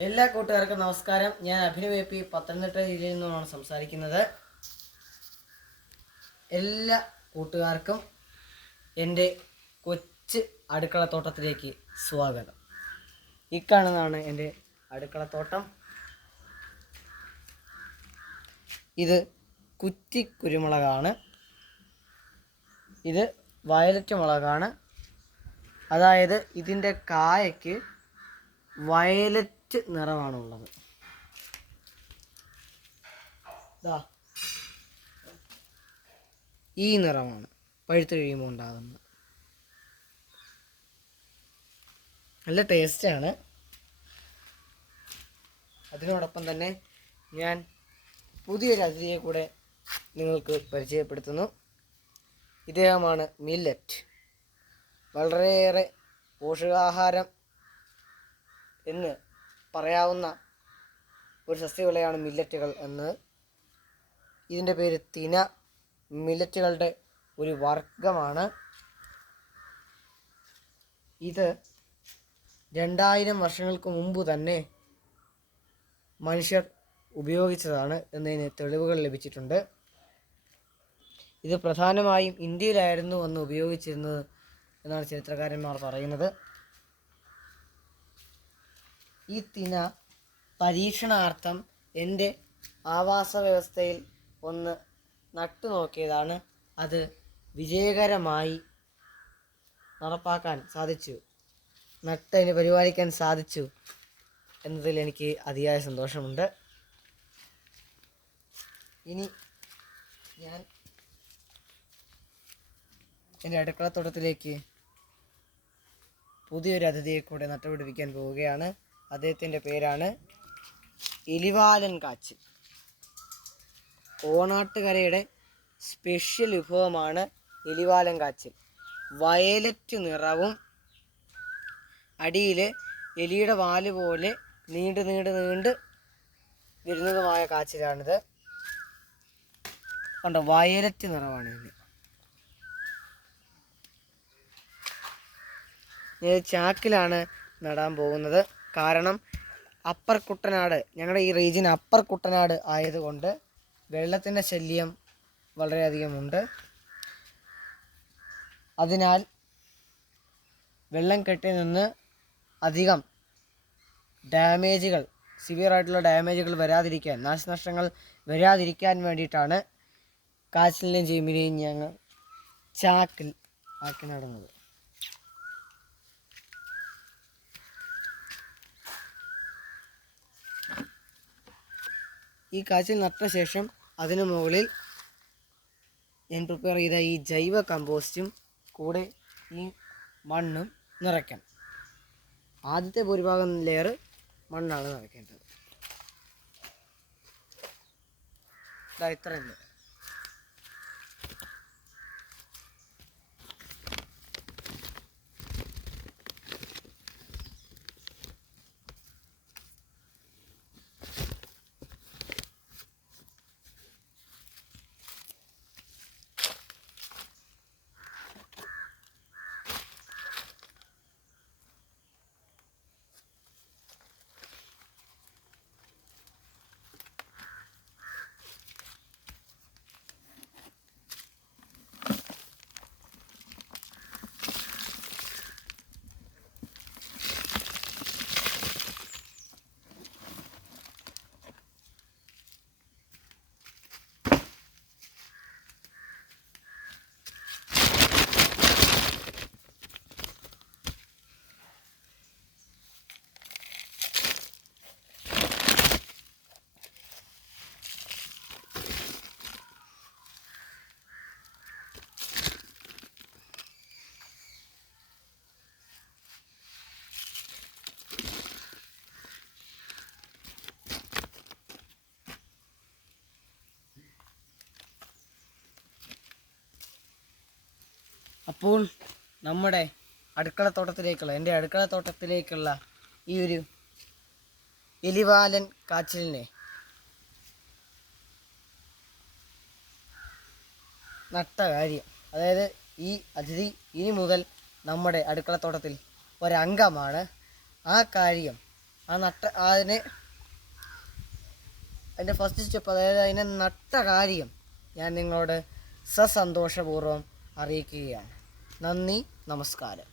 എല്ലാ കൂട്ടുകാർക്കും നമസ്കാരം. ഞാൻ അഭിനവ് എ പി പത്തനംതിട്ട ജില്ലയിൽ നിന്നാണ് സംസാരിക്കുന്നത്. എല്ലാ കൂട്ടുകാർക്കും എന്റെ കൊച്ച് അടുക്കളത്തോട്ടത്തിലേക്ക് സ്വാഗതം. ഈ കാണുന്നതാണ് എന്റെ അടുക്കളത്തോട്ടം. ഇത് കുറ്റി കുരുമുളകാണ്. ഇത് വയലറ്റ് മുളകാണ്. അതായത് ഇതിന്റെ കായയ്ക്ക് വയലറ്റ് നിറമാണുള്ളത്. ദാ. ഈ നിറമാണ് പഴുത്ത് കഴിയുമ്പോൾ ഉണ്ടാകുന്നത്. നല്ല ടേസ്റ്റാണ് അതിനോടൊപ്പം തന്നെ ഞാൻ പുതിയൊരു അതിഥിയെ കൂടെ നിങ്ങൾക്ക് പരിചയപ്പെടുത്തുന്നു. ഇദ്ദേഹമാണ് മില്ലറ്റ് വളരെയേറെ പോഷകാഹാരം എന്ന് പറയാവുന്ന ഒരു സസ്യവിളയാണ് മില്ലറ്റുകൾ എന്ന്. ഇതിന്റെ പേര് തിന. മില്ലറ്റുകളുടെ ഒരു വർഗമാണ് ഇത് രണ്ടായിരം വർഷങ്ങൾക്ക് മുമ്പ് തന്നെ മനുഷ്യർ ഉപയോഗിച്ചതാണ് എന്നതിന് തെളിവുകൾ ലഭിച്ചിട്ടുണ്ട്. ഇത് പ്രധാനമായും ഇന്ത്യയിലായിരുന്നു അന്ന് ഉപയോഗിച്ചിരുന്നത് എന്നാണ് ചരിത്രകാരന്മാർ പറയുന്നത്. ഈ തിന പരീക്ഷണാർത്ഥം എന്റെ ആവാസ വ്യവസ്ഥയിൽ ഒന്ന് നട്ടു നോക്കിയതാണ് അത് വിജയകരമായി നടപ്പാക്കാൻ സാധിച്ചു. നട്ടതിന് പരിപാലിക്കാൻ സാധിച്ചു എന്നതിൽ എനിക്ക് അതിയായ സന്തോഷമുണ്ട്. ഇനി ഞാൻ എന്റെ അടുക്കളത്തോട്ടത്തിലേക്ക് പുതിയൊരു അതിഥിയെ കൂടെ നട്ടുപിടിപ്പിക്കാൻ പോവുകയാണ്. അദ്ദേഹത്തിന്റെ പേരാണ് എലിവാലൻ കാച്ചിൽ ഓണാട്ടുകരയുടെ സ്പെഷ്യൽ വിഭവമാണ് എലിവാലൻ കാച്ചിൽ വയലറ്റ് നിറവും അടിയിൽ എലിയുടെ വാൽ പോലെ നീണ്ട് നീണ്ട് നീണ്ട് വരുന്നതുമായ കാച്ചിലാണിത്. കണ്ടോ വയലറ്റ് നിറവാണ് ഇതിന് ഞാൻ ചാക്കിലാണ് നടാൻ പോകുന്നത്. കാരണം അപ്പർ കുട്ടനാട് ഞങ്ങളുടെ ഈ റീജിയൻ അപ്പർ കുട്ടനാട് ആയതുകൊണ്ട് വെള്ളത്തിന്റെ ശല്യം വളരെയധികമുണ്ട്. അതിനാൽ വെള്ളം കെട്ടി നിന്ന് അധികം ഡാമേജുകൾ സിവിയർ ആയിട്ടുള്ള ഡാമേജുകൾ വരാതിരിക്കാൻ നാശനഷ്ടങ്ങൾ വരാതിരിക്കാൻ വേണ്ടിയിട്ടാണ് കാച്ചിലിനെയും ജീമിനെയും ഞങ്ങൾ ചാക്കിൽ ആക്കി നടുന്നത്. ഈ കാച്ചിൽ നട്ട ശേഷം അതിനു മുകളിൽ ഞാൻ പ്രിപ്പയർ ചെയ്ത ഈ ജൈവ കമ്പോസ്റ്റും കൂടെ ഈ മണ്ണും നിറയ്ക്കണം. ആദ്യത്തെ ഭൂരിഭാഗം ലെയർ മണ്ണാണ് നിറയ്ക്കേണ്ടത്. ഇതാ ഇത്രയുണ്ട് അപ്പോൾ നമ്മുടെ അടുക്കളത്തോട്ടത്തിലേക്കുള്ള എന്റെ അടുക്കളത്തോട്ടത്തിലേക്കുള്ള ഈ ഒരു എലിവാലൻ കാച്ചിലിനെ നട്ട കാര്യം അതായത് ഈ അതിഥി ഇനി മുതൽ നമ്മുടെ അടുക്കളത്തോട്ടത്തിൽ ഒരംഗമാണ്. ആ കാര്യം ആ നട്ട അതിന് അതിന്റെ ഫസ്റ്റ് സ്റ്റെപ്പ് അതായത് അതിനെ നട്ട കാര്യം ഞാൻ നിങ്ങളോട് സസന്തോഷപൂർവം അറിയിക്കുകയാണ്. നന്ദി നമസ്കാരം.